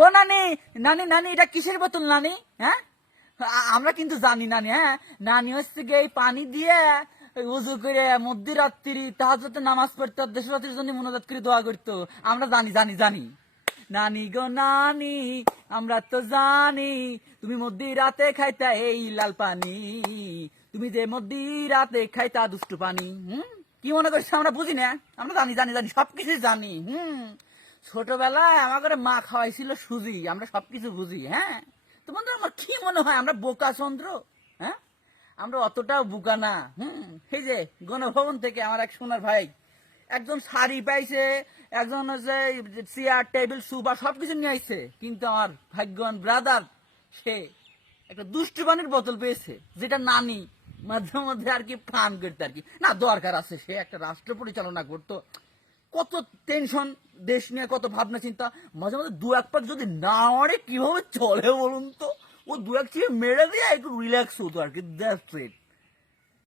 ও নানি, নানি নানি এটা কিসের বোতল নানি? হ্যাঁ, আমরা কিন্তু জানি নানি। হ্যাঁ, নানি হচ্ছে গিয়ে এই পানি দিয়ে উজু করে মধ্যরাত্রি তাহাজ্জুদের নামাজ পড়তে দেশরাত্রির জন্য মুনাজাত করে দোয়া করতো। আমরা জানি জানি জানি নানি গো নানি, আমরা তো জানি তুমি মধ্যরাতে খাইতা এই লাল পানি, তুমি যে মধ্যরাতে খাইতা দুষ্টু পানি। কি মনে করছো আমরা বুঝি না? আমরা জানি জানি জানি সবকিছু জানি। ছোটবেলায় আমাদের মা খাওয়াইছিল সুজি, আমরা সবকিছু বুঝি। হ্যাঁ, তো বন্ধু আমার কি মনে হয় আমরা বোকা চন্দ্র? হ্যাঁ, আমরা অতটাও বোকা না। এই যে গণভবন থেকে আমার এক সোনার ভাই একজন শাড়ি পাইছে, একজন হচ্ছে চেয়ার টেবিল সোফা সবকিছু নিয়ে আইছে, কিন্তু আমার ভাগ্যবান ব্রাদার সে একটা দুষ্টু পানির বোতল পেয়েছে, যেটা নানি মাঝে মধ্যে আর কি ফান করতে আর কি না দরকার আছে। সে একটা রাষ্ট্র পরিচালনা করতো, কত টেনশন দেশ নিয়ে, কত ভাবনা চিন্তা, মাঝে মাঝে দু এক পাক যদি না মারে কিভাবে চলে বলুন তো? ও দু এক চিপে মেরে দিয়ে একটু রিল্যাক্স হতো আর কি, দ্যাটস ইট।